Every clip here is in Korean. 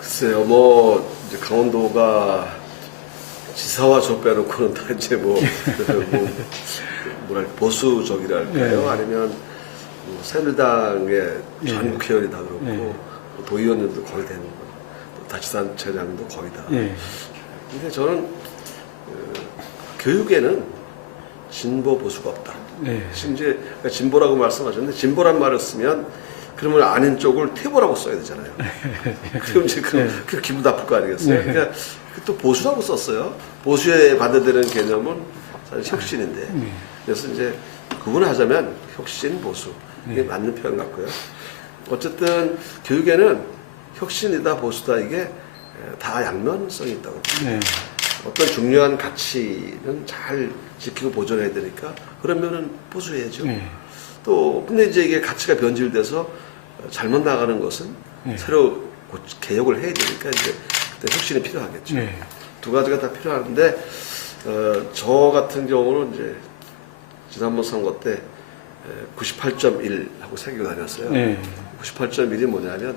글쎄요, 뭐 이제 강원도가 지사와 저 빼놓고는 다 이제 뭐 뭐랄까 보수적이랄까요, 네. 아니면 뭐 새누리당의 네. 전국회의원이 다 그렇고 네. 뭐 도의원들도 거의 되는 거, 또 자치단체장도 거의 다. 예. 근데 저는 교육에는 진보 보수가 없다. 네. 심지어 그러니까 진보라고 말씀하셨는데 진보란 말을 쓰면 그러면 아닌 쪽을 퇴보라고 써야 되잖아요. 그럼 이제 그 기분 나쁠 거 아니겠어요? 네. 그러니까 또 보수라고 썼어요. 보수에 반대되는 개념은 사실 혁신인데. 그래서 이제 구분하자면 혁신, 보수. 이게 맞는 표현 같고요. 어쨌든 교육에는 혁신이다, 보수다 이게 다 양면성이 있다고 봅니다. 네. 어떤 중요한 가치는 잘 지키고 보존해야 되니까 그러면은 보수해야죠. 네. 또 근데 이제 이게 가치가 변질돼서 잘못 나가는 것은 새로 개혁을 해야 되니까 이제 그때 혁신이 필요하겠죠. 네. 두 가지가 다 필요한데 저 같은 경우는 이제 지난번 선거 때 98.1 하고 새기고 다녔어요. 네. 98.1이 뭐냐면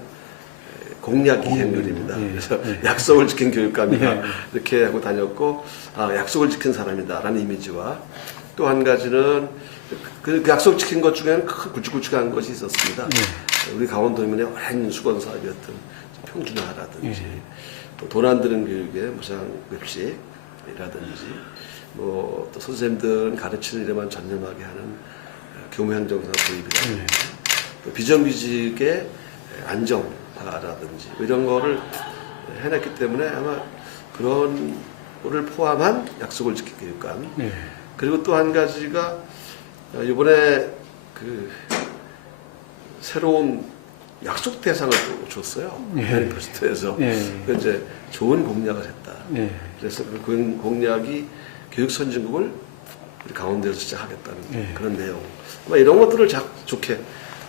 공약 이행률입니다. 네. 그래서 네. 약속을 지킨 교육감이다. 네. 이렇게 하고 다녔고, 약속을 지킨 사람이다라는 이미지와 또 한 가지는 그 약속 지킨 것 중에는 큰 굵직굵직한 것이 있었습니다. 우리 강원도민의 오랜 수건 사업이었던 평준화라든지 또 돈 안 드는 교육의 무상급식이라든지 뭐 또 선생님들은 가르치는 일에만 전념하게 하는 교무행정사 도입이라든지 또 비정규직의 안정화라든지 이런 거를 해냈기 때문에 아마 그런 거를 포함한 약속을 지킨 교육감. 그리고 또 한 가지가 이번에 그 새로운 약속 대상을 또 줬어요. 매니페스토에서. 그 이제 좋은 공약을 했다. 그래서 그 공약이 교육 선진국을 우리 강원도에서 시작하겠다는 그런 내용. 뭐 이런 것들을 좋게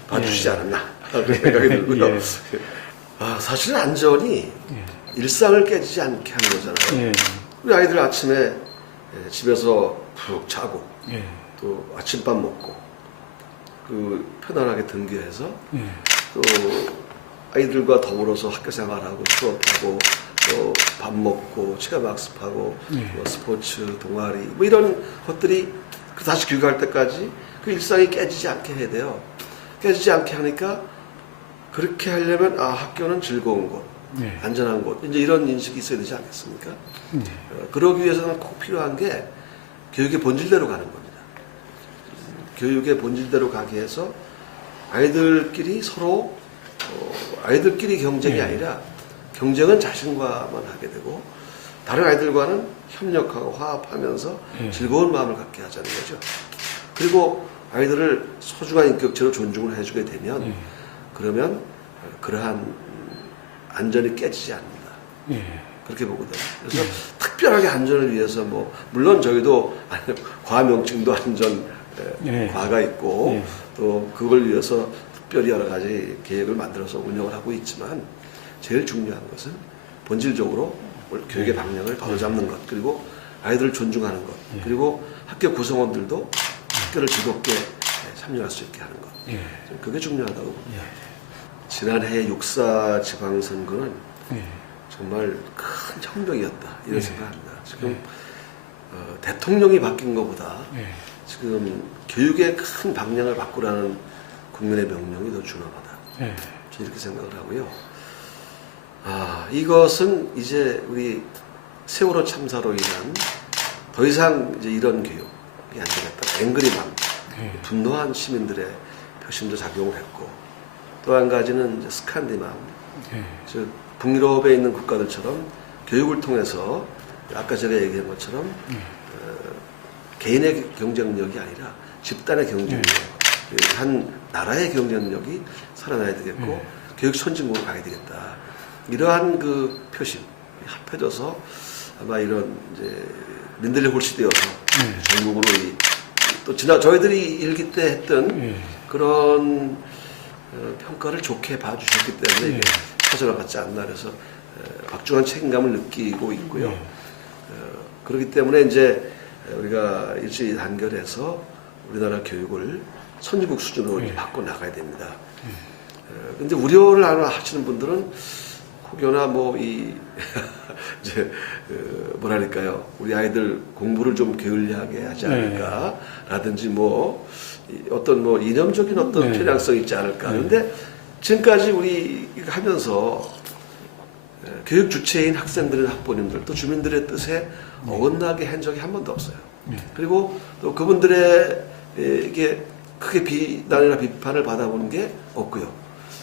봐주시지 않았나 그런 생각이 들고요. 사실은 안전이 일상을 깨지지 않게 하는 거잖아요. 우리 아이들 아침에 집에서 푹 자고 또 아침밥 먹고 그 편안하게 등교해서 또 아이들과 더불어서 학교 생활하고 수업하고 또 밥 먹고 체험 학습하고 뭐 스포츠 동아리 뭐 이런 것들이 다시 귀가할 때까지 그 일상이 깨지지 않게 해야 돼요. 깨지지 않게 하니까 그렇게 하려면 학교는 즐거운 곳, 안전한 곳 이제 이런 인식이 있어야 되지 않겠습니까? 그러기 위해서는 꼭 필요한 게 교육의 본질대로 가는 겁니다. 교육의 본질대로 가게 해서 아이들끼리 서로 아이들끼리 경쟁이 아니라 경쟁은 자신과만 하게 되고 다른 아이들과는 협력하고 화합하면서 즐거운 마음을 갖게 하자는 거죠. 그리고 아이들을 소중한 인격체로 존중을 해주게 되면 그러면 그러한 안전이 깨지지 않는다. 그렇게 보거든요. 그래서 특별하게 안전을 위해서 뭐 물론 저희도 과명칭도 안전 과가 있고 또 그걸 위해서 특별히 여러 가지 계획을 만들어서 운영을 하고 있지만 제일 중요한 것은 본질적으로 교육의 방향을 바로잡는 것 그리고 아이들을 존중하는 것 그리고 학교 구성원들도 학교를 즐겁게 참여할 수 있게 하는 것 그게 중요하다고 봅니다. 지난해 6.4 지방선거는 정말 큰 혁명이었다 이런 생각합니다. 지금 대통령이 바뀐 것보다 지금 교육의 큰 방향을 바꾸라는 국민의 명령이 더 중요하다. 저는 이렇게 생각을 하고요. 이것은 이제 우리 세월호 참사로 인한 더 이상 이제 이런 교육이 안 되겠다. 앵그리맘, 분노한 시민들의 표심도 작용을 했고 또 한 가지는 이제 스칸디맘, 즉 북유럽에 있는 국가들처럼 교육을 통해서 아까 제가 얘기한 것처럼 개인의 경쟁력이 아니라 집단의 경쟁력, 한 나라의 경쟁력이 살아나야 되겠고 교육 선진국으로 가야 되겠다. 이러한 그 표심 합해져서 아마 이런 이제 민들레 홀씨 되어서 전국으로 또 저희들이 일기 때 했던 그런 평가를 좋게 봐주셨기 때문에 이게 사전화 같지 않나 그래서 박중한 책임감을 느끼고 있고요. 그렇기 때문에 이제 우리가 일제히 단결해서 우리나라 교육을 선진국 수준으로 바꿔 나가야 됩니다. 근데 우려를 하시는 분들은 혹여나 뭐 이 이제 뭐랄까요, 우리 아이들 공부를 좀 게을리하게 하지 않을까라든지 뭐 어떤 뭐 이념적인 어떤 편향성이 있지 않을까. 그런데 지금까지 우리 하면서 교육 주체인 학생들이나 학부모님들 또 주민들의 뜻에 어긋나게 한 적이 한 번도 없어요. 그리고 또 그분들의 이게 크게 비난이나 비판을 받아보는 게 없고요.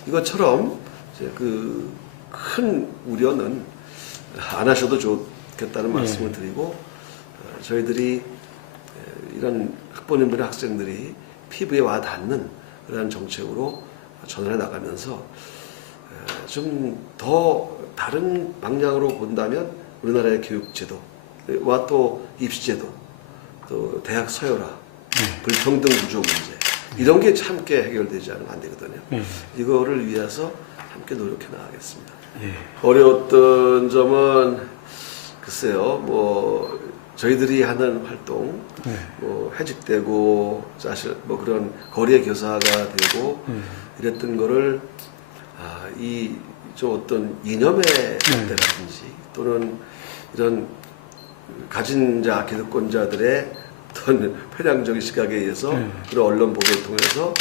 이것처럼 이제 그 큰 우려는 안 하셔도 좋겠다는 말씀을 드리고, 저희들이 이런 학부모님들의 학생들이 피부에 와 닿는 그런 정책으로 전환해 나가면서 좀 더 다른 방향으로 본다면 우리나라의 교육제도와 또 입시제도, 또 대학 서열화, 불평등 구조 문제, 이런 게 함께 해결되지 않으면 안 되거든요. 이거를 위해서 함께 노력해 나가겠습니다. 어려웠던 점은 글쎄요, 뭐 저희들이 하는 활동, 뭐 해직되고 사실 뭐 그런 거리의 교사가 되고 이랬던 거를 이 좀 어떤 이념의 때라든지 또는 이런 가진 자 기득권자들의 어떤 편향적인 시각에 의해서 그런 언론 보도를 통해서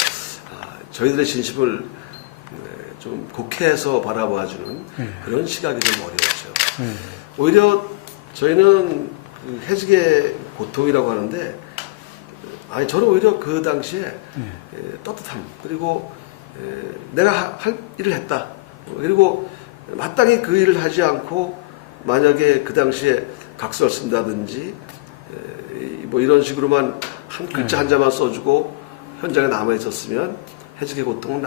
저희들의 진심을 좀 곡해해서 바라봐주는 그런 시각이 좀 어려웠죠. 오히려 저희는 그 해직의 고통이라고 하는데, 저는 오히려 그 당시에 떳떳함, 그리고 내가 할 일을 했다, 그리고 마땅히 그 일을 하지 않고 만약에 그 당시에 각서를 쓴다든지 뭐 이런 식으로만 한 글자 한 자만 써주고 현장에 남아 있었으면 해직의 고통은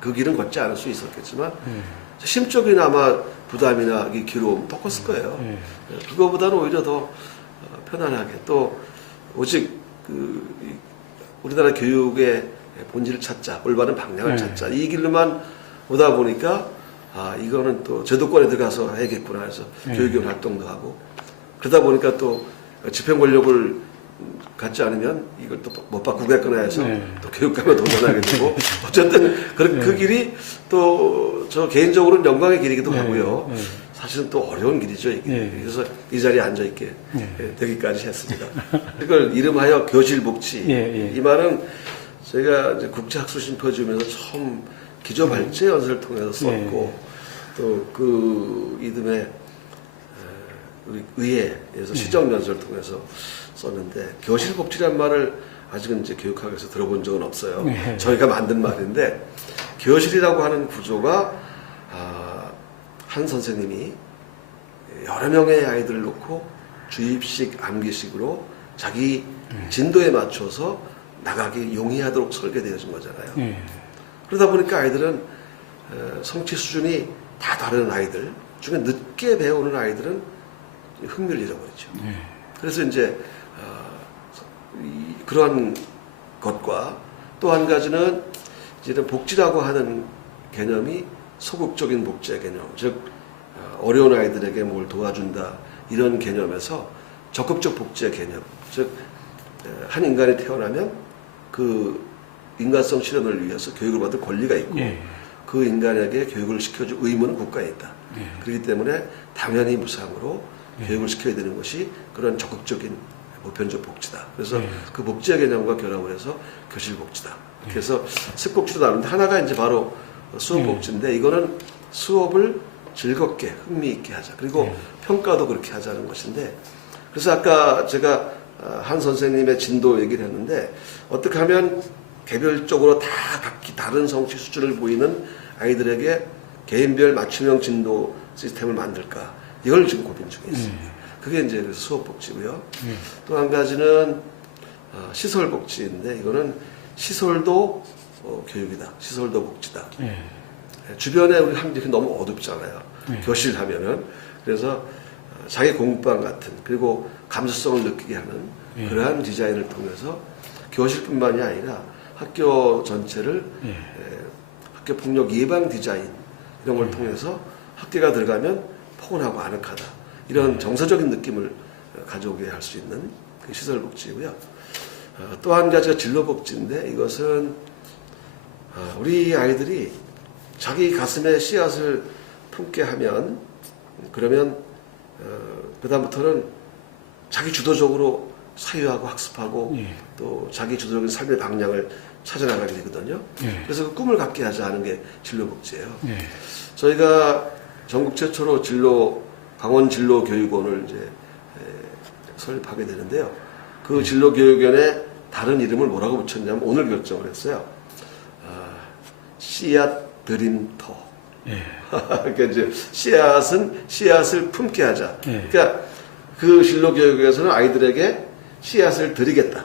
그 길은 걷지 않을 수 있었겠지만 심적이나마 부담이나 이 괴로움 더 컸을 거예요. 그거보다는 오히려 더 편안하게, 또 오직 그 우리나라 교육의 본질을 찾자, 올바른 방향을 찾자, 이 길로만 오다 보니까 이거는 또 제도권에 들어가서 해야겠구나 해서 교육위원 활동도 하고, 그러다 보니까 또 집행 권력을 갖지 않으면 이걸 또 못 바꾸겠거나 해서 또 교육감에 도전하게 되고, 어쨌든 그 길이 또 저 개인적으로는 영광의 길이기도 하고요. 사실은 또 어려운 길이죠, 이게. 그래서 이 자리에 앉아 있게 되기까지 했습니다. 이걸 이름하여 교실복지. 이 말은 제가 이제 국제학술 심포지움에서 처음 기조 발제 연설을 통해서 썼고, 또 그 이듬해 우리 의회에서 시정 연설을 통해서 썼는데, 교실복지란 말을 아직은 이제 교육학에서 들어본 적은 없어요. 저희가 만든 말인데, 교실이라고 하는 구조가 한 선생님이 여러 명의 아이들을 놓고 주입식, 암기식으로 자기 진도에 맞춰서 나가기 용이하도록 설계되어진 거잖아요. 그러다 보니까 아이들은 성취 수준이 다 다른 아이들 중에 늦게 배우는 아이들은 흥미를 잃어버리죠. 그래서 이제 그러한 것과 또 한 가지는 이제 복지라고 하는 개념이 소극적인 복지의 개념, 즉 어려운 아이들에게 뭘 도와준다, 이런 개념에서 적극적 복지의 개념, 즉 한 인간이 태어나면 그 인간성 실현을 위해서 교육을 받을 권리가 있고 그 인간에게 교육을 시켜줄 의무는 국가에 있다. 그렇기 때문에 당연히 무상으로 교육을 시켜야 되는 것이 그런 적극적인 보편적 복지다. 그래서 그 복지의 개념과 결합을 해서 교실복지다. 그래서 습복지도 나누는데, 하나가 이제 바로 수업복지인데, 이거는 수업을 즐겁게 흥미있게 하자, 그리고 평가도 그렇게 하자는 것인데, 그래서 아까 제가 한 선생님의 진도 얘기를 했는데, 어떻게 하면 개별적으로 다 각기 다른 성취 수준을 보이는 아이들에게 개인별 맞춤형 진도 시스템을 만들까, 이걸 지금 고민 중에 있습니다. 그게 이제 수업복지고요. 또 한 가지는 시설복지인데, 이거는 시설도 교육이다, 시설도 복지다. 주변에 우리 환경이 너무 어둡잖아요. 교실 하면은. 그래서 자기 공부방 같은, 그리고 감수성을 느끼게 하는 그러한 디자인을 통해서 교실뿐만이 아니라 학교 전체를 학교 폭력 예방 디자인, 이런 걸 통해서 학교가 들어가면 포근하고 아늑하다, 이런 정서적인 느낌을 가져오게 할 수 있는 그 시설복지고요. 또 한 가지가 진로복지인데, 이것은 우리 아이들이 자기 가슴에 씨앗을 품게 하면 그러면 그다음부터는 자기 주도적으로 사유하고 학습하고 또 자기 주도적인 삶의 방향을 찾아나가게 되거든요. 그래서 그 꿈을 갖게 하자 하는 게 진로복지예요. 저희가 전국 최초로 강원진로교육원을 이제 설립하게 되는데요. 그 진로교육원에 다른 이름을 뭐라고 붙였냐면 오늘 결정을 했어요. 씨앗 드림터. 그러니까 이제 씨앗을 품게 하자. 그러니까 그 진로교육에서는 아이들에게 씨앗을 드리겠다.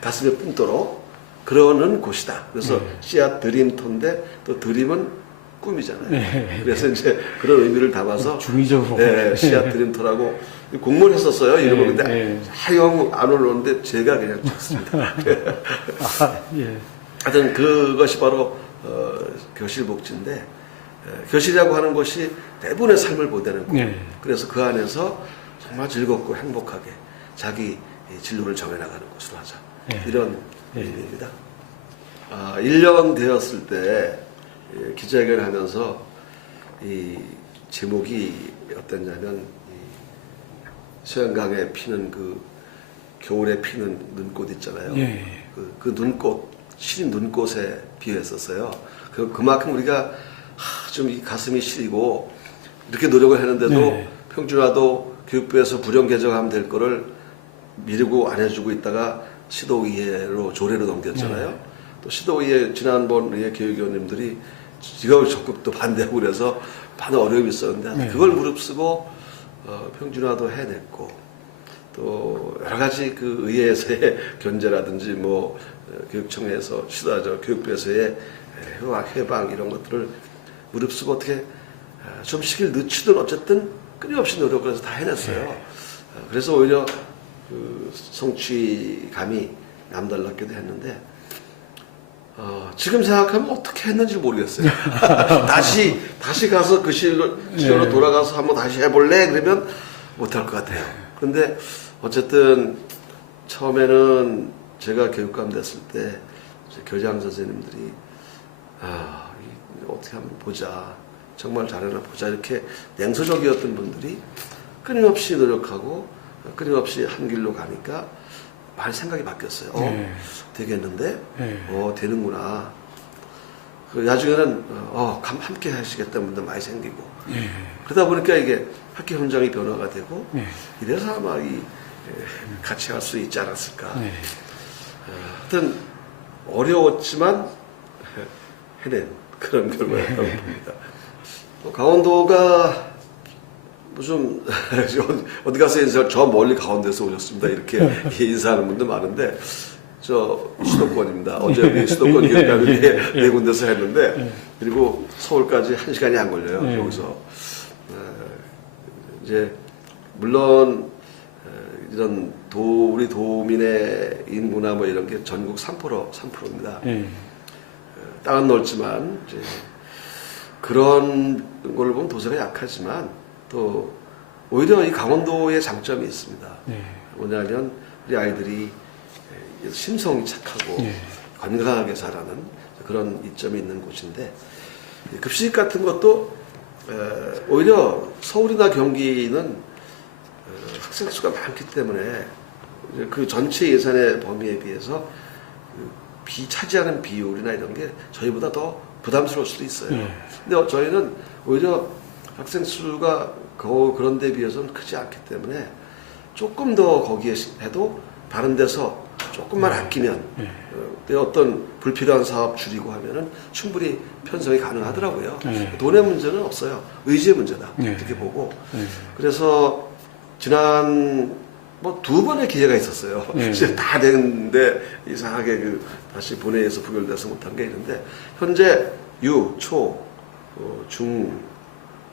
가슴에 품도록 그러는 곳이다. 그래서 씨앗 드림터인데 또 드림은 꿈이잖아요. 그래서 이제 그런 의미를 담아서 중의적으로 씨앗 드림터라고 공모를 했었어요. 이름을 근데 하영 안 올라오는데 제가 그냥 쳤습니다. 하여튼 그것이 바로 교실복지인데 교실이라고 하는 것이 대부분의 삶을 보내는 곳. 그래서 그 안에서 정말 즐겁고 행복하게 자기 진로를 정해나가는 곳으로 하자. 이런 의미입니다. 1년 되었을 때 기자회견을 하면서 이 제목이 어땠냐면 수영강에 피는 그 겨울에 피는 눈꽃 있잖아요. 그 눈꽃, 시린 눈꽃에 비유했었어요. 그만큼 우리가 좀 이 가슴이 시리고 이렇게 노력을 했는데도 평준화도 교육부에서 불용 개정하면 될 거를 미루고 안 해주고 있다가 시도의회로 조례로 넘겼잖아요. 또 시도의회 지난번에 교육위원님들이 이걸 적극 또 반대하고 그래서 많은 어려움이 있었는데 그걸 무릅쓰고 평준화도 해냈고 또 여러 가지 그 의회에서의 견제라든지 뭐 교육청에서 교육부에서의 해방 이런 것들을 무릅쓰고 어떻게 좀 시기를 늦추든 어쨌든 끊임없이 노력을 해서 다 해냈어요. 그래서 오히려 그 성취감이 남달랐기도 했는데 지금 생각하면 어떻게 했는지 모르겠어요. 다시 가서 그 시절로 돌아가서 한번 다시 해볼래? 그러면 못할 것 같아요. 그런데 어쨌든 처음에는 제가 교육감 됐을 때 교장 선생님들이 어떻게 하면 보자. 정말 잘해나 보자. 이렇게 냉소적이었던 분들이 끊임없이 노력하고 끊임없이 한 길로 가니까 많이 생각이 바뀌었어요. 되겠는데? 되는구나. 나중에는 함께 하시겠다는 분들 많이 생기고 그러다 보니까 이게 학교 현장이 변화가 되고 이래서 아마 같이 할 수 있지 않았을까. 하여튼 어려웠지만 해낸 그런 결과였다고 봅니다. 강원도가 좀 어디 가서 인사를 저 멀리 강원도에서 오셨습니다 이렇게 인사하는 분도 많은데 저 수도권입니다. 어제 우리 수도권 교육감이 네 군데서 했는데 그리고 서울까지 1시간이 안 걸려요. 여기서 이제 물론 이런 우리 도민의 인구나 뭐 이런 게 전국 3%입니다. 땅은 넓지만 이제 그런 걸 보면 도시가 약하지만 또 오히려 이 강원도의 장점이 있습니다. 뭐냐면 우리 아이들이 심성이 착하고 건강하게 자라는 그런 이점이 있는 곳인데 급식 같은 것도 오히려 서울이나 경기는 학생 수가 많기 때문에 그 전체 예산의 범위에 비해서 차지하는 비율이나 이런 게 저희보다 더 부담스러울 수도 있어요. 근데 저희는 오히려 학생 수가 그런 데 비해서는 크지 않기 때문에 조금 더 거기에 해도 다른 데서 조금만 아끼면 어떤 불필요한 사업 줄이고 하면은 충분히 편성이 가능하더라고요. 돈의 문제는 없어요. 의지의 문제다. 이렇게 보고. 그래서 지난 뭐 2번의 기회가 있었어요. 다 됐는데 이상하게 다시 본회의에서 부결돼서 못한 게 있는데 현재 유, 초, 중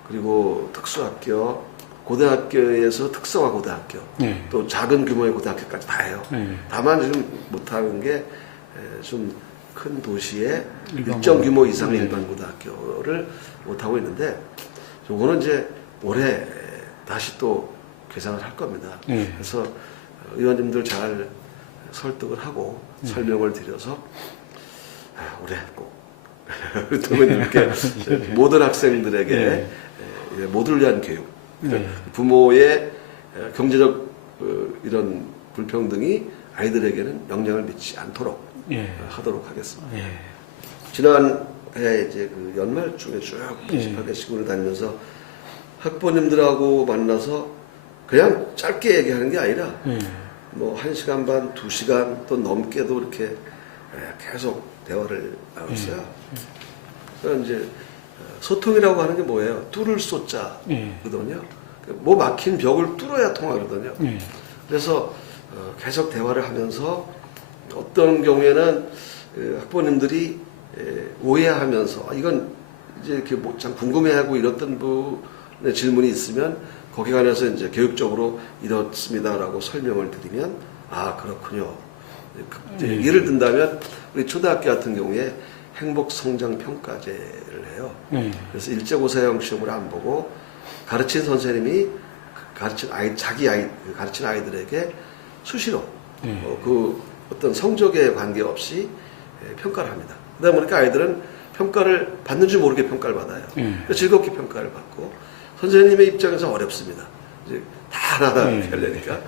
그리고 특수학교, 고등학교에서 특성화 고등학교, 또 작은 규모의 고등학교까지 다 해요. 다만 지금 못하는 게 좀 큰 도시의 일정 규모 이상의 일반 고등학교를 못하고 있는데 요거는 이제 올해 다시 또 개상을 할 겁니다. 그래서 의원님들 잘 설득을 하고 설명을 드려서 올해 꼭 부모님께 모든 학생들에게 모두를 위한 교육, 그러니까 부모의 경제적 이런 불평등이 아이들에게는 영향을 미치지 않도록 하도록 하겠습니다. 지난해 이제 그 연말쯤에 쭉 게시판에 시골을 다니면서 학부모님들하고 만나서 그냥 짧게 얘기하는 게 아니라 뭐 1시간 반, 2시간 또 넘게도 이렇게 계속 대화를 나눴어요. 그러니까 이제 소통이라고 하는 게 뭐예요? 뚫을 소자거든요. 뭐 막힌 벽을 뚫어야 통하거든요. 그래서 계속 대화를 하면서 어떤 경우에는 학부모님들이 오해하면서 이건 이제 이렇게 뭐 참 궁금해하고 이랬던 분의 질문이 있으면 거기에 관해서 이제 교육적으로 이렇습니다라고 설명을 드리면 아 그렇군요. 예를 든다면 우리 초등학교 같은 경우에 행복성장평가제를 해요. 그래서 일제고사형 시험을 안 보고 가르친 선생님이 가르친 가르친 아이들에게 수시로 그 어떤 성적에 관계없이 평가를 합니다. 그러다 보니까 아이들은 평가를 받는지 모르게 평가를 받아요. 즐겁게 평가를 받고 선생님의 입장에서 어렵습니다. 이제 다 하나하나 하려니까.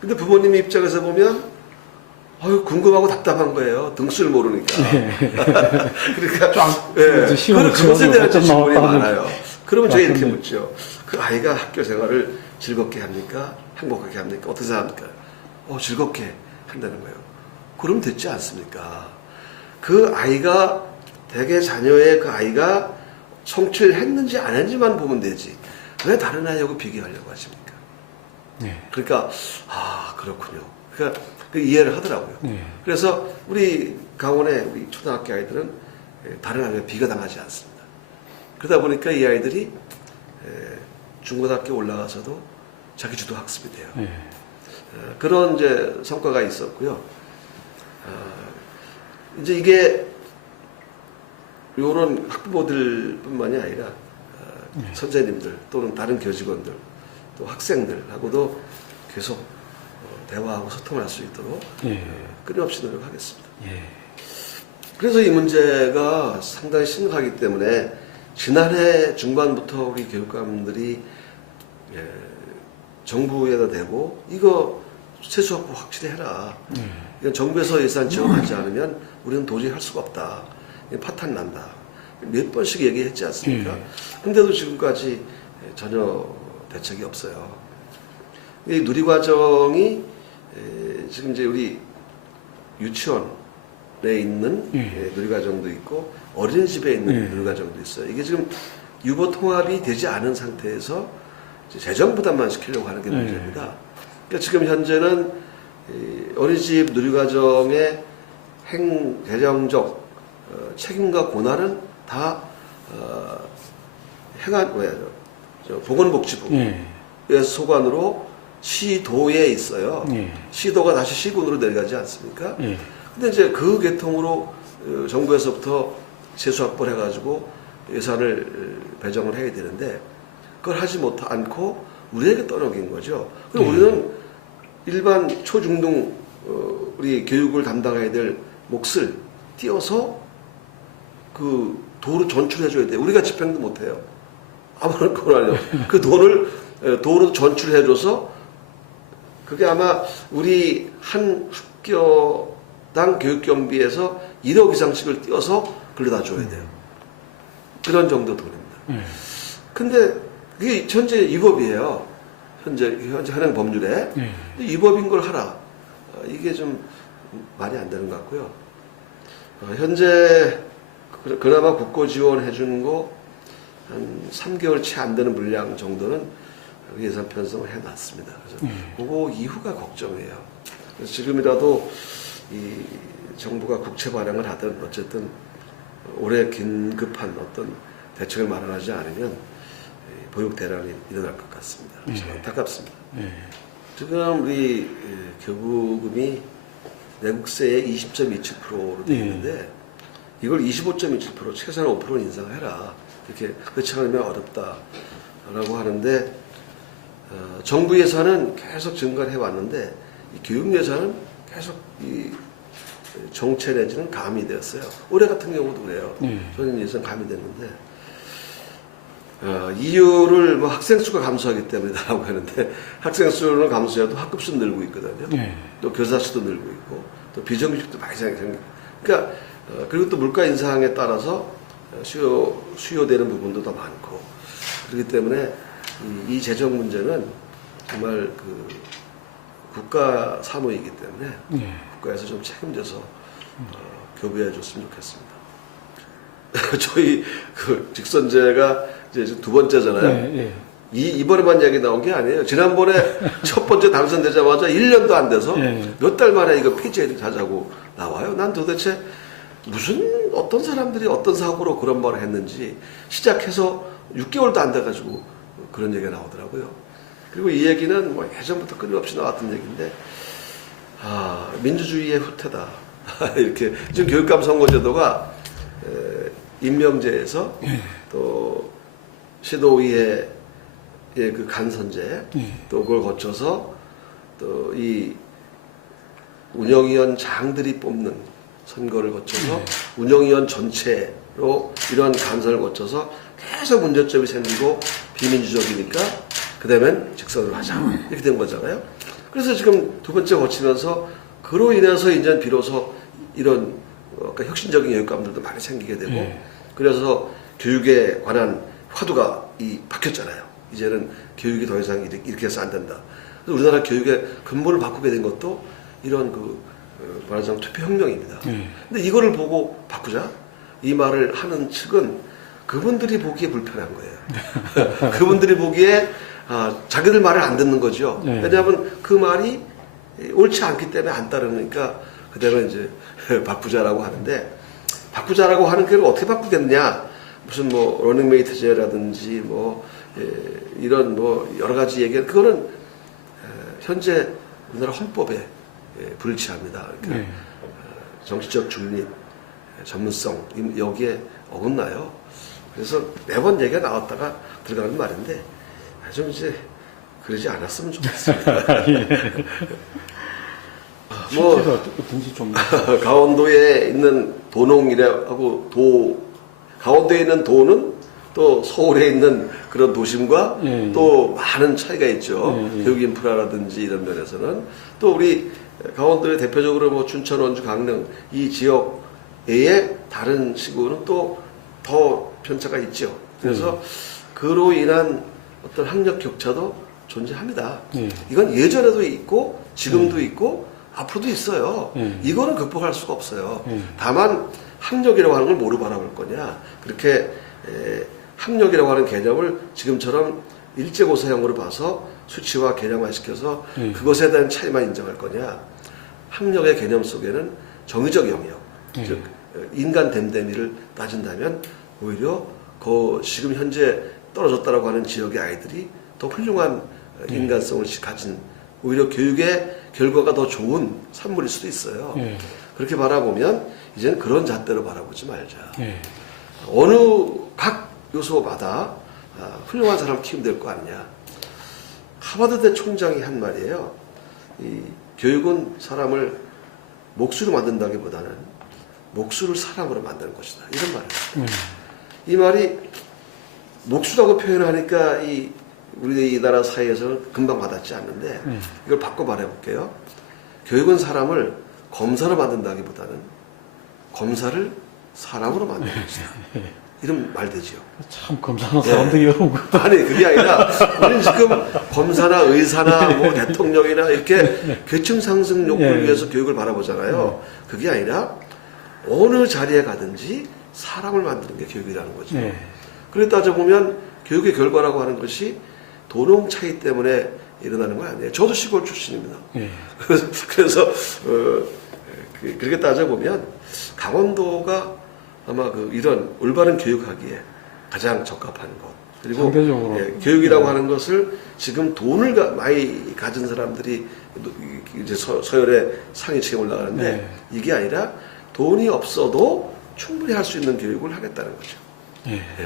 근데 부모님의 입장에서 보면 궁금하고 답답한 거예요. 등수를 모르니까. 그러니까 그것에 대한 질문이 많아요. 그러면 저희 이렇게 묻죠. 그 아이가 학교 생활을 즐겁게 합니까? 행복하게 합니까? 어떻게 생각합니까? 즐겁게 한다는 거예요. 그럼 됐지 않습니까? 그 아이가 대개 자녀의 그 아이가 성취를 했는지 안 했는지만 보면 되지. 왜 다른 아이하고 비교하려고 하십니까? 그러니까 그렇군요. 그러니까 이해를 하더라고요. 그래서 우리 강원의 우리 초등학교 아이들은 다른 아이와 비교당하지 않습니다. 그러다 보니까 이 아이들이 중고등학교 올라가서도 자기 주도 학습이 돼요. 그런 이제 성과가 있었고요. 이제 이게 이런 학부모들뿐만이 아니라 선생님들 또는 다른 교직원들 또 학생들하고도 계속 대화하고 소통을 할 수 있도록 끊임없이 노력하겠습니다. 그래서 이 문제가 상당히 심각하기 때문에 지난해 중반부터 우리 교육감들이 정부에다 대고 이거 세수학부 확실히 해라. 이건 정부에서 예산 지원하지 않으면 우리는 도저히 할 수가 없다. 파탄 난다. 몇 번씩 얘기했지 않습니까? 근데도 지금까지 전혀 대책이 없어요. 이 누리과정이 지금 이제 우리 유치원에 있는 누리과정도 있고 어린이집에 있는 누리과정도 있어요. 이게 지금 유보 통합이 되지 않은 상태에서 재정 부담만 시키려고 하는 게 문제입니다. 그러니까 지금 현재는 어린이집 누리과정의 재정적 책임과 권한은 다 보건복지부의 소관으로 시도에 있어요. 시도가 다시 시군으로 내려가지 않습니까? 근데 이제 그 계통으로 정부에서부터 세수 확보를 해가지고 예산을 배정을 해야 되는데 그걸 하지 않고 우리에게 떠넘긴 거죠. 그럼 우리는 일반 초중등 우리 교육을 담당해야 될 몫을 띄어서 그 도로 전출해줘야 돼요. 우리가 집행도 못해요. 아무런 권한이요. 그 돈을 도로 전출해줘서 그게 아마 우리 한 학교당 교육경비에서 1억 이상씩을 띄어서 글러다 줘야 돼요. 그런 정도 돈입니다. 근데 그게 현재 위법이에요. 현재 현행 법률에. 위법인 걸 하라. 이게 좀 말이 안 되는 것 같고요. 현재 그나마 국고 지원해 주는 거 한 3개월 채 안 되는 물량 정도는 예산 편성을 해놨습니다. 그래서 그거 이후가 걱정이에요. 그래서 지금이라도 이 정부가 국채 발행을 하든 어쨌든 올해 긴급한 어떤 대책을 마련하지 않으면 보육 대란이 일어날 것 같습니다. 그래서 안타깝습니다. 지금 우리 교부금이 내국세의 20.27%로 되어 있는데 이걸 25.27% 최소한 5% 인상해라. 이렇게 그렇지 않으면 어렵다라고 하는데 정부 예산은 계속 증가를 해왔는데 이 교육 예산은 계속 정체 내지는 감이 되었어요. 올해 같은 경우도 그래요. 저는 예전 감이 됐는데 이유를 뭐 학생 수가 감소하기 때문이라고 하는데 학생 수는 감소해도 학급 수는 늘고 있거든요. 또 교사 수도 늘고 있고 또 비정규직도 많이 생기고 그러니까 그리고 또 물가 인상에 따라서 수요되는 부분도 더 많고 그렇기 때문에 이 재정 문제는 정말 그 국가 사무이기 때문에 국가에서 좀 책임져서 교부해 줬으면 좋겠습니다. 저희 그 직선제가 이제 두 번째잖아요. 이번에만 얘기 나온 게 아니에요. 지난번에 첫 번째 당선되자마자 1년도 안 돼서 몇 달 만에 이거 폐지하자고 나와요. 난 도대체 무슨 어떤 사람들이 어떤 사고로 그런 말을 했는지 시작해서 6개월도 안 돼가지고 그런 얘기가 나오더라고요. 그리고 이 얘기는 뭐 예전부터 끊임없이 나왔던 얘기인데 민주주의의 후퇴다. 이렇게 지금 교육감 선거제도가 임명제에서 또 시도의회 그 간선제 또 그걸 거쳐서 또 이 운영위원장들이 뽑는 선거를 거쳐서 운영위원 전체로 이런 간선을 거쳐서 계속 문제점이 생기고 비민주적이니까 그다음엔 직선으로 하자 이렇게 된 거잖아요. 그래서 지금 두 번째 거치면서 그로 인해서 이제 비로소 이런 혁신적인 교육감들도 많이 생기게 되고 그래서 교육에 관한 화두가 바뀌었잖아요. 이제는 교육이 더 이상 이렇게 해서 안 된다. 우리나라 교육의 근본을 바꾸게 된 것도 이런 말하자면 투표혁명입니다. 근데 이거를 보고 바꾸자? 이 말을 하는 측은 그분들이 보기에 불편한 거예요. 그분들이 보기에 자기들 말을 안 듣는 거죠. 왜냐하면 그 말이 옳지 않기 때문에 안 따르니까 그대로 이제 바꾸자라고 하는데 바꾸자라고 하는 게 어떻게 바꾸겠냐? 무슨 뭐 러닝메이트제라든지 뭐 이런 뭐 여러 가지 얘기 그거는 현재 우리나라 헌법에 불치합니다. 그러니까 정치적 중립, 전문성 여기에 어긋나요. 그래서 매번 얘기가 나왔다가 들어가는 말인데 좀 이제 그러지 않았으면 좋겠습니다. 실제로 어떤지 좀 강원도에 있는 도농이라고 강원도에 있는 도는 또 서울에 있는 그런 도심과 또 많은 차이가 있죠. 교육 인프라라든지 이런 면에서는 또 우리 강원도에 대표적으로 뭐 춘천, 원주, 강릉 이 지역의 다른 시구는 또 더 편차가 있죠. 그래서 그로 인한 어떤 학력 격차도 존재합니다. 이건 예전에도 있고 지금도 있고 앞으로도 있어요. 이거는 극복할 수가 없어요. 다만 학력이라고 하는 걸 뭐로 바라볼 거냐. 그렇게 학력이라고 하는 개념을 지금처럼 일제고사형으로 봐서 수치화 개념화시켜서 그것에 대한 차이만 인정할 거냐. 학력의 개념 속에는 정의적 영역, 즉 인간 됨됨이를 따진다면 오히려 지금 현재 떨어졌다라고 하는 지역의 아이들이 더 훌륭한 인간성을 가진 오히려 교육의 결과가 더 좋은 산물일 수도 있어요. 그렇게 바라보면 이제는 그런 잣대로 바라보지 말자. 어느 각 요소마다 훌륭한 사람 키우면 될 거 아니냐. 하버드대 총장이 한 말이에요. 이 교육은 사람을 목수로 만든다기보다는 목수를 사람으로 만드는 것이다. 이런 말을 했어요. 이 말이 목수라고 표현하니까 우리 이 나라 사회에서는 금방 와닿지 않는데 이걸 바꿔 말해볼게요. 교육은 사람을 검사로 만든다기보다는 검사를 사람으로 만드는 것이다. 이런 말 되죠. 참 검사하는 사람들이 어려운 거. 아니 그게 아니라 우리는 지금 검사나 의사나 뭐 대통령이나 이렇게 계층 상승 욕구를 위해서 교육을 바라보잖아요. 그게 아니라 어느 자리에 가든지 사람을 만드는 게 교육이라는 거죠. 그래 따져보면 교육의 결과라고 하는 것이 도농 차이 때문에 일어나는 거 아니에요. 저도 시골 출신입니다. 그래서 그렇게 따져보면 강원도가 아마 이런 올바른 교육하기에 가장 적합한 것. 그리고 교육이라고 하는 것을 지금 돈을 많이 가진 사람들이 이제 서열의 상위층에 올라가는데 이게 아니라 돈이 없어도 충분히 할 수 있는 교육을 하겠다는 거죠.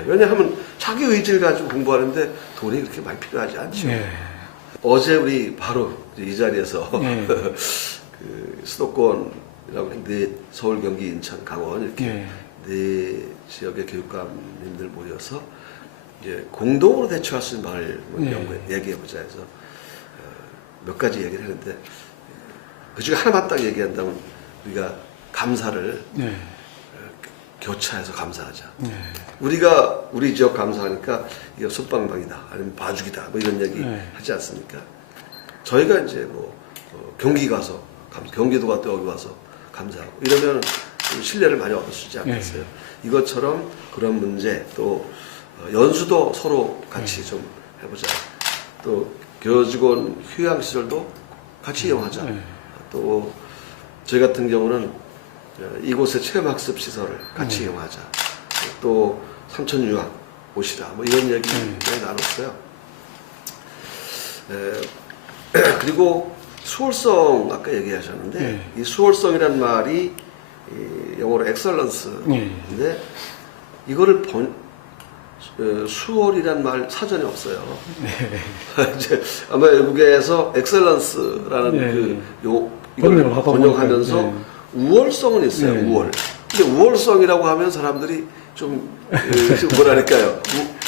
왜냐하면 자기 의지를 가지고 공부하는데 돈이 그렇게 많이 필요하지 않죠. 어제 우리 바로 이 자리에서 그 수도권 네, 서울, 경기, 인천, 강원 이렇게 네 지역의 교육감님들 모여서 이제 공동으로 대처할 수 있는 방을 얘기해보자 해서 몇 가지 얘기를 했는데 그 중에 하나만 딱 얘기한다면 우리가 감사를 교차해서 감사하자. 우리가 우리 지역 감사하니까 이거 솥방방이다 아니면 봐주기다 뭐 이런 얘기 하지 않습니까? 저희가 이제 뭐 경기 가서 경기도 갔다 여기 와서 감사하고 이러면 신뢰를 많이 얻을 수 있지 않겠어요? 이것처럼 그런 문제 또 연수도 서로 같이 좀 해보자. 또 교직원 휴양시설도 같이 이용하자. 또 저희 같은 경우는 이곳의 체험학습 시설을 같이 이용하자. 또 삼천유학 오시라. 뭐 이런 얘기 많이 나눴어요. 그리고 수월성 아까 얘기하셨는데 이 수월성이란 말이 영어로 엑셀런스인데 이거를 수월이란 말 사전에 없어요. 이제 아마 외국에서 엑셀런스라는 이걸 번역하면서 우월성은 있어요. 우월. 근데 우월성이라고 하면 사람들이 좀 뭐랄까요?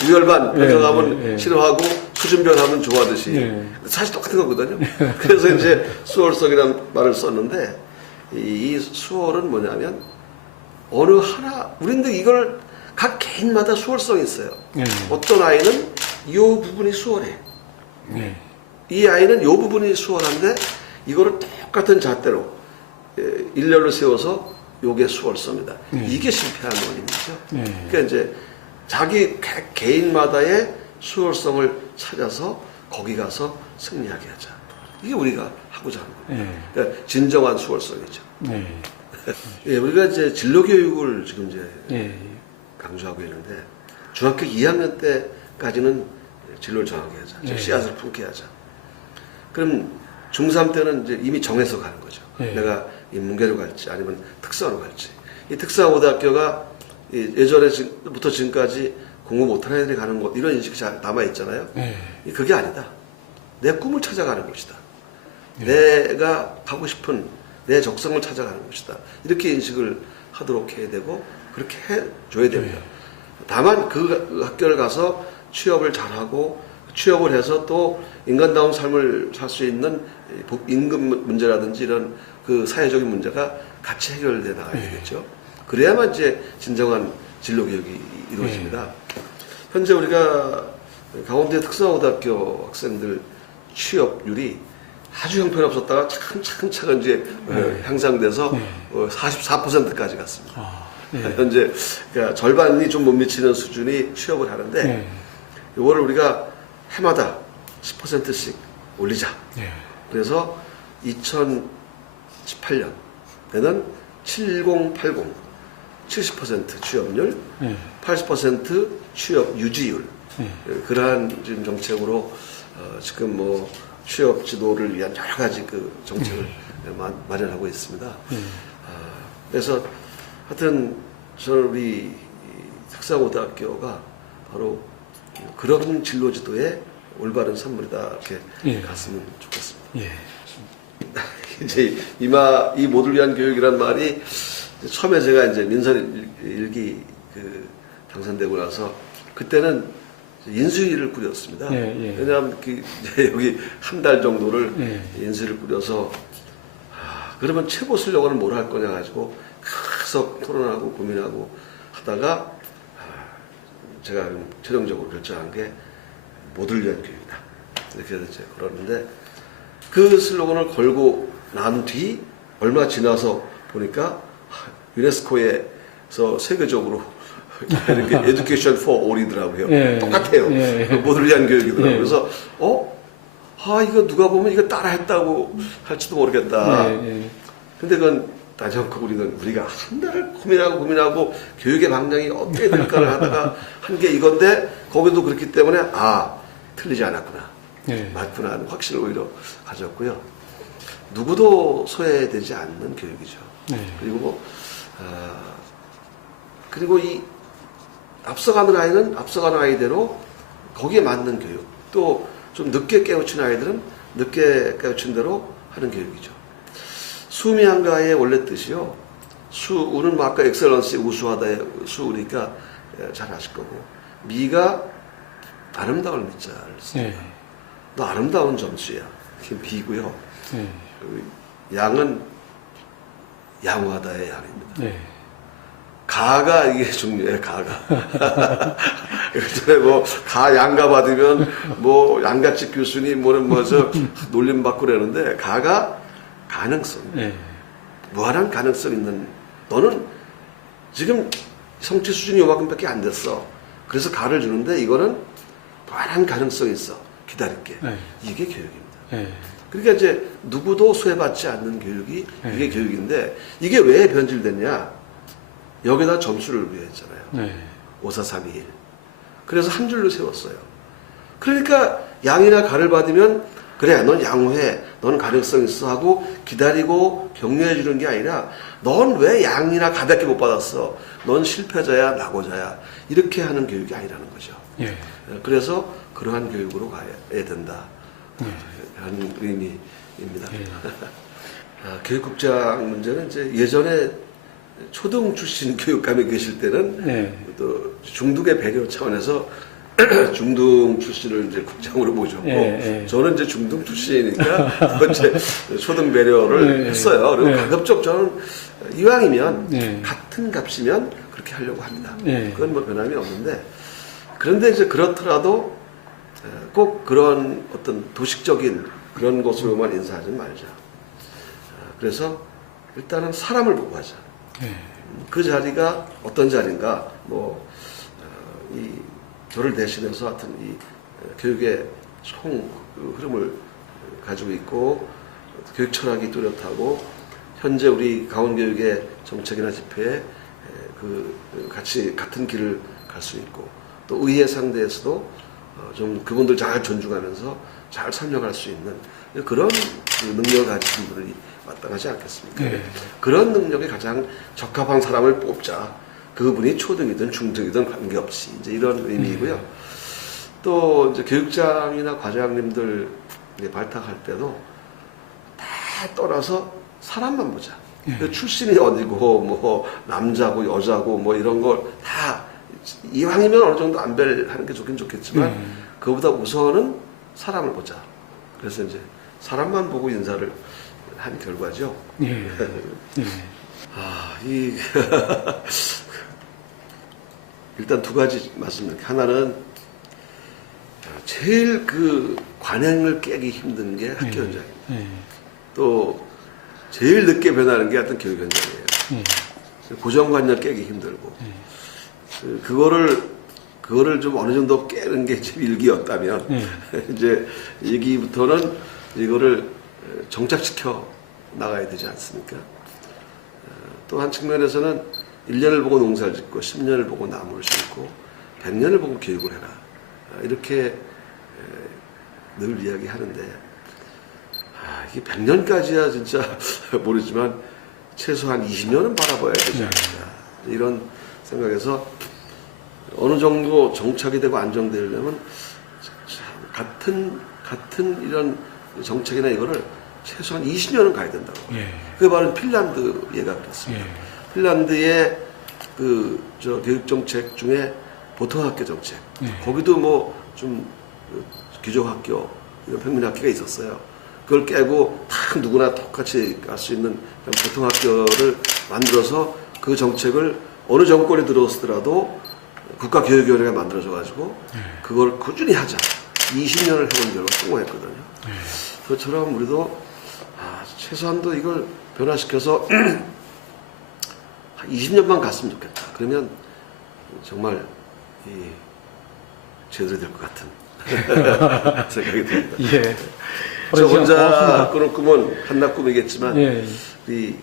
우열반 변경하면 싫어하고 수준변하면 좋아하듯이 사실 똑같은 거거든요. 그래서 이제 수월성이라는 말을 썼는데 이 수월은 뭐냐면 어느 하나 우리는 이걸 각 개인마다 수월성이 있어요. 어떤 아이는 이 부분이 수월해. 이 아이는 이 부분이 수월한데 이거를 똑같은 잣대로 일렬로 세워서 요게 수월성이다. 이게 실패한 원인이죠. 그러니까 이제 자기 개인마다의 수월성을 찾아서 거기 가서 승리하게 하자. 이게 우리가 하고자 하는 거예요. 그러니까 진정한 수월성이죠. 예, 우리가 이제 진로 교육을 지금 이제 강조하고 있는데 중학교 2학년 때까지는 진로를 정하게 하자. 씨앗을 품게 하자. 그럼 중3 때는 이제 이미 정해서 가는 거죠. 내가 인문계로 갈지 아니면 특성으로 갈지. 이 특성고등학교가 예전에부터 지금까지 공부 못하는 애들이 가는 곳 이런 인식이 잘 남아있잖아요. 그게 아니다. 내 꿈을 찾아가는 곳이다. 내가 가고 싶은 내 적성을 찾아가는 곳이다. 이렇게 인식을 하도록 해야 되고 그렇게 해줘야 됩니다. 다만 그 학교를 가서 취업을 잘하고 취업을 해서 또 인간다운 삶을 살 수 있는 임금 문제라든지 이런 그 사회적인 문제가 같이 해결돼 나가야 되겠죠. 그래야만 이제 진정한 진로 교육이 이루어집니다. 현재 우리가 강원도 특성고등학교 학생들 취업률이 아주 형편없었다가 차근차근 이제 향상돼서 44%까지 갔습니다. 현재 그러니까 절반이 좀 못 미치는 수준이 취업을 하는데 이거를 우리가 해마다 10%씩 올리자. 그래서 2018년에는 7080 70% 취업률, 80% 취업 유지율 그러한 지금 정책으로 지금 뭐 취업 지도를 위한 여러 가지 그 정책을 마련하고 있습니다. 그래서 하여튼 저는 우리 특성고등학교가 바로 그런 진로 지도의 올바른 선물이다 이렇게 갔으면 좋겠습니다. 이제 이 모두를 위한 교육이란 말이 처음에 제가 이제 민선 일기 그 당선되고 나서 그때는 인수위를 꾸렸습니다. 왜냐하면 여기 한 달 정도를 인수위를 꾸려서 그러면 최고 슬로건을 뭘 할 거냐 가지고 계속 토론하고 고민하고 하다가 제가 최종적으로 결정한 게 모두를 위한 교육이다. 이렇게 해서 이제 그러는데 그 슬로건을 걸고 난 뒤 얼마 지나서 보니까 유네스코에서 세계적으로 이렇게 Education for All이더라고요. 똑같아요. 모두를 위한 교육이더라고요. 그래서 이거 누가 보면 이거 따라했다고 할지도 모르겠다. 근데 그건 따져놓고 우리가 한 달을 고민하고 교육의 방향이 어떻게 될까를 하다가 한 게 이건데 거기도 그렇기 때문에 틀리지 않았구나. 맞구나 하는 확신을 오히려 가졌고요. 누구도 소외되지 않는 교육이죠. 그리고 이 앞서가는 아이는 앞서가는 아이대로 거기에 맞는 교육, 또 좀 늦게 깨우친 아이들은 늦게 깨우친 대로 하는 교육이죠. 수미양가의 원래 뜻이요. 수우는 뭐 아까 엑셀런시 우수하다의 수우니까 잘 아실 거고, 미가 아름다울 미자를 써요. 네. 너 아름다운 점수야. 그게 미고요. 네. 양은 양호하다의 양입니다. 네. 가가 이게 중요해요. 가가. 예전에 뭐 가 양가 받으면 뭐 양가집 교수님 뭐는 뭐저 놀림 받고 그러는데, 가가 가능성, 네. 무한한 가능성 있는, 너는 지금 성취 수준이 요만큼밖에 안 됐어. 그래서 가를 주는데 이거는 무한한 가능성 있어. 기다릴게. 네. 이게 교육입니다. 네. 그러니까 이제 누구도 수혜받지 않는 교육이 네. 이게 교육인데, 이게 왜 변질됐냐? 여기다 점수를 위했잖아요. 네. 5, 4, 3, 2, 1. 그래서 한 줄로 세웠어요. 그러니까 양이나 가를 받으면 그래, 넌 양호해, 넌 가능성 있어 하고 기다리고 격려해 주는 게 아니라, 넌 왜 양이나 가밖에 못 받았어? 넌 실패자야, 낙오자야. 이렇게 하는 교육이 아니라는 거죠. 예. 그래서 그러한 교육으로 가야 된다. 네. 하는 의미입니다. 예. 교육국장 문제는 이제 예전에 초등 출신 교육감이 계실 때는 네. 또 중등의 배려 차원에서 중등 출신을 이제 국장으로 모셨고, 저는 이제 중등 출신이니까 이제 초등 배려를 했어요. 그리고 가급적 저는 이왕이면 같은 값이면 그렇게 하려고 합니다. 그건 뭐 변함이 없는데, 그런데 이제 그렇더라도 꼭 그런 어떤 도식적인 그런 것으로만 인사하지 말자. 그래서 일단은 사람을 보고 하자. 그 자리가 어떤 자리인가, 이 저를 대신해서 하여튼 이 교육의 총 흐름을 가지고 있고, 교육 철학이 뚜렷하고, 현재 우리 강원교육의 정책이나 집회에 같이 같은 길을 갈 수 있고, 또 의회 상대에서도 좀 그분들 잘 존중하면서 잘 설명할 수 있는 그런 능력을 가지신 분이 마땅하지 않겠습니까? 그런 능력에 가장 적합한 사람을 뽑자. 그분이 초등이든 중등이든 관계없이, 이제 이런 의미이고요. 또 이제 교육장이나 과장님들 발탁할 때도 다 떠나서 사람만 보자. 그 출신이 어디고, 뭐 남자고 여자고 뭐 이런 걸 다 이왕이면 어느 정도 안배하는 게 좋긴 좋겠지만, 그거보다 우선은 사람을 보자. 그래서 이제 사람만 보고 인사를 한 결과죠. 일단 두 가지 말씀드릴게요. 하나는 제일 그 관행을 깨기 힘든 게 학교 현장입니다. 또 제일 늦게 변하는 게 하여튼 교육 현장이에요. 고정관념 깨기 힘들고, 그거를 좀 어느 정도 깨는 게 제 일기였다면, 이제 여기부터는 이거를 정착시켜 나가야 되지 않습니까? 또 한 측면에서는 1년을 보고 농사를 짓고 10년을 보고 나무를 심고 100년을 보고 교육을 해라. 이렇게 늘 이야기하는데, 이게 100년까지야 진짜 모르지만 최소한 20년은 바라봐야 되지 않을까. 이런 생각에서 어느 정도 정착이 되고 안정되려면 같은 이런 정책이나 이거를 최소한 20년은 가야 된다고. 그게 바로 핀란드 예가 그렇습니다. 핀란드의 교육 정책 중에 보통학교 정책. 거기도 뭐 좀 귀족학교, 이런 평민학교가 있었어요. 그걸 깨고 다 누구나 똑같이 갈 수 있는 보통학교를 만들어서 그 정책을 어느 정권이 들어오더라도 국가교육위원회가 만들어져가지고 그걸 꾸준히 하자. 20년을 해본 결과 성공했거든요. 그것처럼 우리도 최소한도 이걸 변화시켜서 20년만 갔으면 좋겠다. 그러면 정말 제대로 될 것 같은 생각이 듭니다. 저 혼자 꾸는 꿈은 한낱 꿈이겠지만, 우리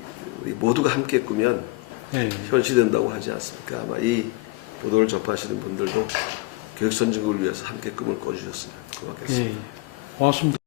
모두가 함께 꾸면 현실된다고 하지 않습니까? 아마 이 보도를 접하시는 분들도 교육 선진국을 위해서 함께 꿈을 꿔주셨으면 고맙겠습니다. 고맙습니다.